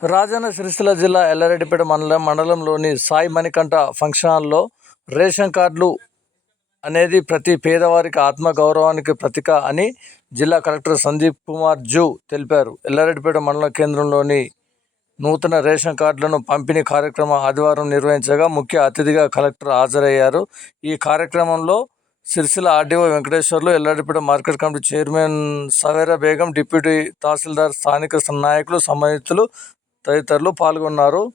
రాజన్న సిరిసిల్ల జిల్లా ఎల్లారెడ్డిపేట మండలం మండలంలోని సాయి మణికంఠ ఫంక్షన్ హాల్లో రేషన్ కార్డులు అనేది ప్రతి పేదవారికి ఆత్మగౌరవానికి ప్రతీక అని జిల్లా కలెక్టర్ సందీప్ కుమార్ జూ తెలిపారు. ఎల్లారెడ్డిపేట మండల కేంద్రంలోని నూతన రేషన్ కార్డులను పంపిణీ కార్యక్రమం ఆదివారం నిర్వహించగా ముఖ్య అతిథిగా కలెక్టర్ హాజరయ్యారు. ఈ కార్యక్రమంలో Sircilla RDO Venkateshwarlu Yellareddypet market committee chairman Savera Begum deputy tahsildar స్థానిక నాయకులు సంబంధితులు తదితరులు పాల్గొన్నారు.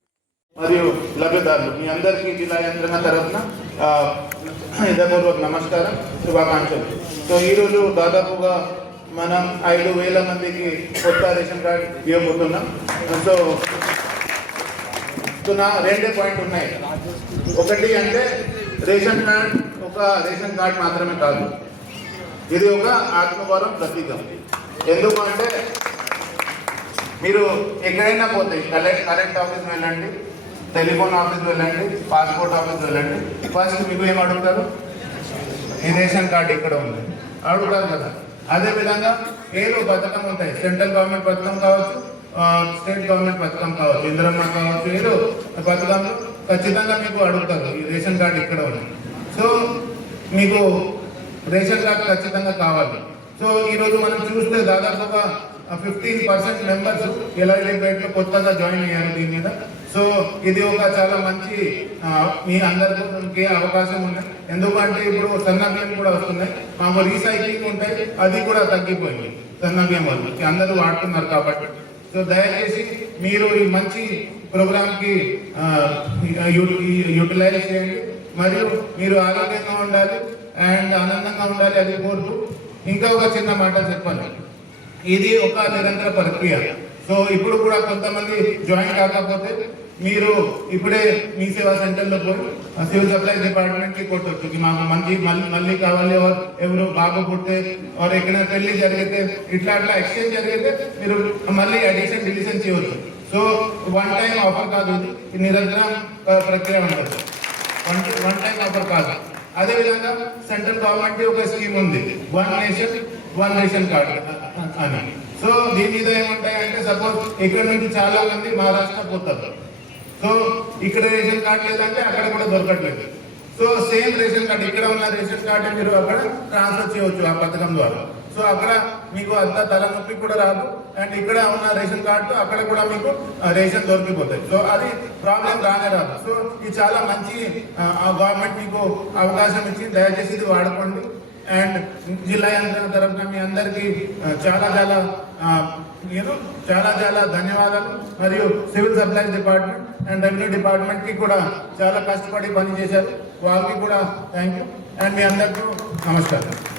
మరియు లబ్ధిదారులు మీ అందరికీ జిల్లా యంత్రణ తరఫున ఆ, హృదయపూర్వక నమస్కారం శుభాకాంక్షలు. సో ఈరోజు దాదాపుగా మనం ఐదు వేల మందికి కొత్త రేషన్ కార్డు ఇవ్వబోతున్నాం. సో సో నా రెండే పాయింట్ ఉన్నాయి. ఒకటి అంటే రేషన్ కార్డ్ ఒక రేషన్ కార్డ్ మాత్రమే కాదు. ఇది ఒక ఆత్మగౌరవం ప్రతీకం. ఎందుకంటే మీరు ఎక్కడైనా పోతే కలెక్ట్ కరెంట్ ఆఫీస్ వెళ్ళండి టెలిఫోన్ ఆఫీస్ వెళ్ళండి పాస్పోర్ట్ ఆఫీస్ వెళ్ళండి. ఫస్ట్ మీకు ఏం అడుగుతారు? ఈ రేషన్ కార్డు ఇక్కడ ఉంది. అడుగుతారు కదా. అదే విధంగా ఏదో పథకం ఉంటాయి. సెంట్రల్ గవర్నమెంట్ పథకం కావచ్చు స్టేట్ గవర్నమెంట్ పథకం కావచ్చు ఇంద్రమ్మ కావచ్చు ఏదో పథకం ఖచ్చితంగా మీకు అడుగుతారు. ఈ రేషన్ కార్డు ఇక్కడ ఉంది. సో మీకు రేషన్ కార్డు ఖచ్చితంగా కావాలి. సో ఈరోజు మనం చూస్తే దాదాపుగా ఫిఫ్టీన్ పర్సెంట్ మెంబర్స్ ఎల్ఐడిపేటలో కొత్తగా జాయిన్ అయ్యారు దీని మీద. సో ఇది ఒక చాలా మంచి మీ అందరికీ అవకాశం ఉంది. ఎందుకంటే ఇప్పుడు సన్నబియ్యం కూడా వస్తున్నాయి. మాకు రీసైక్లింగ్ ఉంటాయి అది కూడా తగ్గిపోయింది సన్నబియ్యం వల్ల. అందరూ వాడుతున్నారు కాబట్టి. సో దయచేసి మీరు ఈ మంచి ప్రోగ్రామ్కి యూటిలైజ్ చేయండి. మరియు మీరు ఆరోగ్యంగా ఉండాలి. అండ్ ఆనందంగా ఉండాలి అది కోరుతూ ఇంకా ఒక చిన్న మాట చెప్పాలి. ఇది ఒక నిరంతర ప్రక్రియ. సో ఇప్పుడు కూడా కొంతమంది జాయిన్ కాకపోతే మీరు ఇప్పుడే మీ సేవా సెంటర్లో పోయి సివిల్ సప్లై డిపార్ట్మెంట్కి కొట్టొచ్చు మాకు మంచి మళ్ళీ మళ్ళీ కావాలి ఎవరు బాగా పుడితే ఆర్ ఎక్కడైనా పెళ్ళి జరిగితే ఇట్లా అట్లా ఎక్స్చేంజ్ జరిగితే మీరు మళ్ళీ అడిషన్ డిలిషన్ చేయవచ్చు సో వన్ టైం ఆఫర్ కాదు ఇది. నిరంతరం ప్రక్రియ ఉంటుంది. వన్ వన్ టైం ఆఫర్ కాదు. అదేవిధంగా సెంట్రల్ గవర్నమెంట్ ఒక స్కీమ్ ఉంది. One nation one ration card అని సో దీని మీద ఏముంటాయంటే సపోజ్ ఇక్కడ నుంచి చాలా మంది మహారాష్ట్ర పోతారు. సో ఇక్కడ రేషన్ కార్డు లేదంటే అక్కడ కూడా దొరకట్లేదు. సో సేమ్ రేషన్ కార్డు ఇక్కడ ఉన్న రేషన్ కార్డు మీరు అక్కడ ట్రాన్స్ఫర్ చేయవచ్చు ఆ పథకం ద్వారా. సో అక్కడ మీకు అంత తలనొప్పి కూడా రాదు. అండ్ ఇక్కడ ఉన్న రేషన్ కార్డు అక్కడ కూడా మీకు రేషన్ దొరికిపోతాయి. సో అది ప్రాబ్లం రానే రాదు. సో ఇది చాలా మంచి గవర్నమెంట్ మీకు అవకాశం ఇచ్చి దయచేసి ఇది వాడుకోండి. అండ్ జిల్లా యంత్రణ తరఫున మీ అందరికీ చాలా చాలా నేను చాలా చాలా ధన్యవాదాలు. మరియు civil supplies department and revenue డిపార్ట్మెంట్కి కూడా చాలా కష్టపడి పనిచేశారు. వాళ్ళకి కూడా థ్యాంక్ యూ అండ్ మీ అందరికీ నమస్కారం.